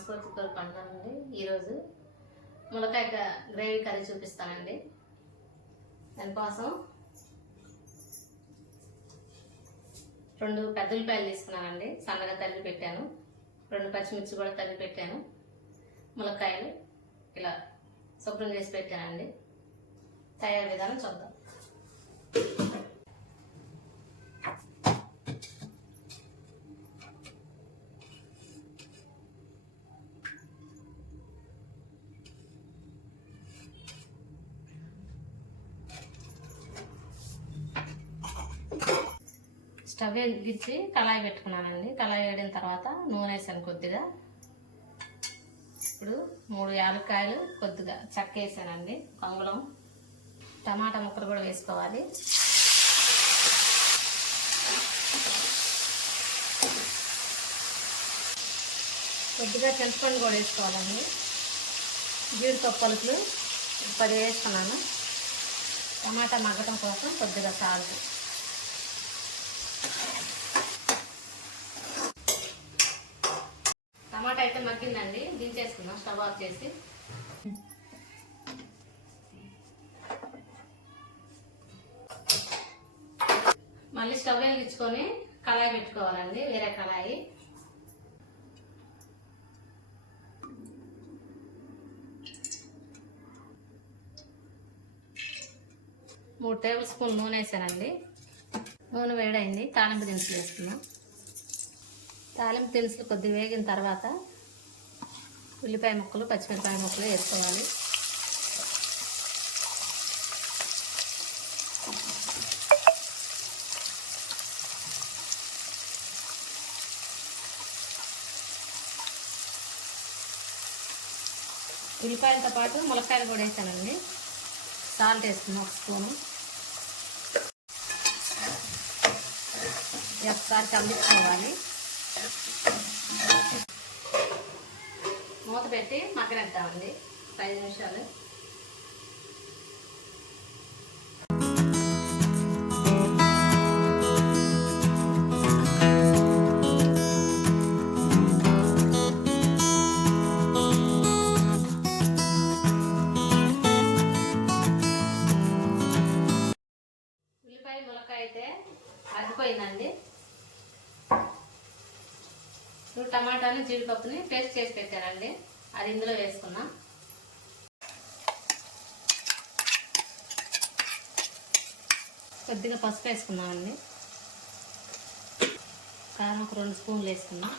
మనస్ఫూర్తి కోరుకుంటానండి. ఈరోజు ములక్కాయ గ్రేవీ కర్రీ చూపిస్తానండి. దానికోసం 2 పెద్ద ఉల్లిపాయలు తీసుకున్నానండి, సన్నగా తరిగి పెట్టాను. 2 పచ్చిమిర్చి కూడా తరిగి పెట్టాను. ములక్కాయలు ఇలా శుభ్రం చేసి పెట్టానండి. తయారు విధానం చూద్దాం. స్టవ్ వెలిగించి కళాయి పెట్టుకున్నానండి. కళాయి వేడిన తర్వాత నూనె వేసాను కొద్దిగా. ఇప్పుడు 3 యాలక్కాయలు, కొద్దిగా చెక్క వేసానండి, అంగుళం. టమాటా ముక్కలు కూడా వేసుకోవాలి. కొద్దిగా చింతపండు కూడా వేసుకోవాలండి. జీడిపప్పు పలుకులు 10 వేసుకున్నాను. టమాటా మగ్గటం కోసం కొద్దిగా సాల్ట్. టమాటా అయితే మగ్గిందండి, దించేసుకుందాం స్టవ్ ఆఫ్ చేసి. మళ్ళీ స్టవ్ వెలిగించుకొని కళాయి పెట్టుకోవాలండి, వేరే కళాయి. మూడు టేబుల్ స్పూన్ నూనె వేసానండి. నూనె వేడైంది, తాలింపు దినుసులు వేసుకున్నాం. తాలింపు దినుసులు కొద్దిగా వేగిన తర్వాత ఉల్లిపాయ ముక్కలు, పచ్చిమిరపాయ ముక్కలు వేసుకోవాలి. ఉల్లిపాయలతో పాటు ములక్కాయలు కూడా వేసానండి. సాల్ట్ వేసుకున్నాం 1 స్పూను. ఒకసారి కలిపించుకోవాలి. మూత పెట్టి మగ్గనిద్దామండి 5 నిమిషాలు. ఉల్లిపాయ ములక్కాయ అయితే అగ్గిపోయిందండి. టమాటాని, జీడిపప్పుని పేస్ట్ చేసి పెట్టానండి, అది ఇందులో వేసుకున్నాం. కొద్దిగా పసుపు వేసుకున్నామండి. కారం ఒక 2 స్పూన్లు వేసుకున్నాం.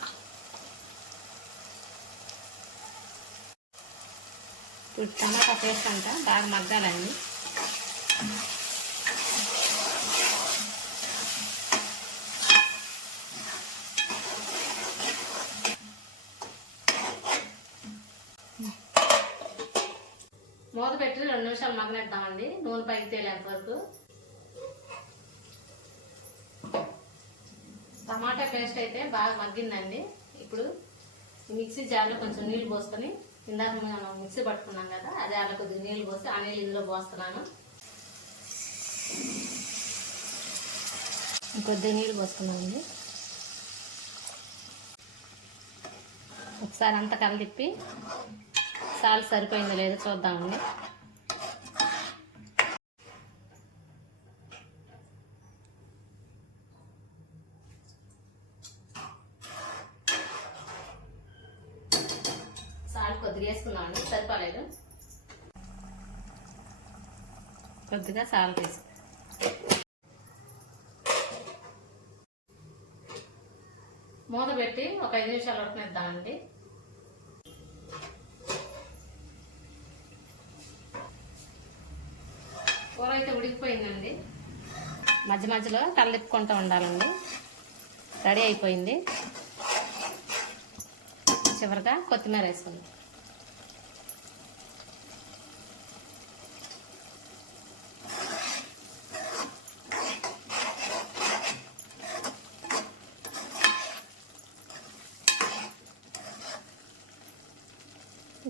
ఇప్పుడు టమాటా పేస్ట్ అంతా బాగా మగ్గాలండి. మూత పెట్టి 2 నిమిషాలు మగ్గనిద్దామండి, నూనె పైకి తేలేంత వరకు. టమాటా పేస్ట్ అయితే బాగా మగ్గిందండి. ఇప్పుడు మిక్సీ జార్లో కొంచెం నీళ్ళు పోసుకొని, ఇందాక మనం మిక్సీ పట్టుకున్నాం కదా, అదే అలా కొద్దిగా నీళ్ళు పోసి ఆ నీళ్ళు ఇందులో పోస్తున్నాను. కొద్దిగా నీళ్ళు పోసుకున్నామండి. ఒకసారి అంతా కలిపి సాల్ట్ సరిపోయిందో లేదో చూద్దామండి. సాల్ట్ కొద్దిగా వేసుకున్నామండి, సరిపోలేదు. కొద్దిగా సాల్ట్ వేసి మూత పెట్టి ఒక 5 నిమిషాలు ఉడకనిద్దామండి. కూర అయితే ఉడికిపోయిందండి. మధ్య మధ్యలో కళ్ళిప్పుకుంటూ ఉండాలండి. రెడీ అయిపోయింది. చివరిగా కొత్తిమీర వేసుకుందాం.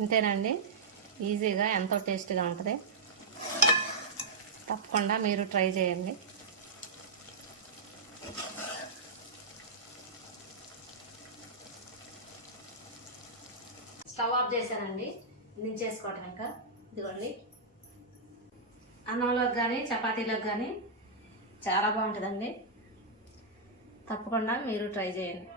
ఇంతేనండి, ఈజీగా ఎంతో టేస్ట్గా ఉంటుంది. తప్పకుండా మీరు ట్రై చేయండి. స్టవ్ ఆఫ్ చేశానండి. దించేసుకోవటం ఇంకా. ఇదిగోండి, అన్నంలోకి కానీ చపాతీలోకి కానీ చాలా బాగుంటుందండి. తప్పకుండా మీరు ట్రై చేయండి.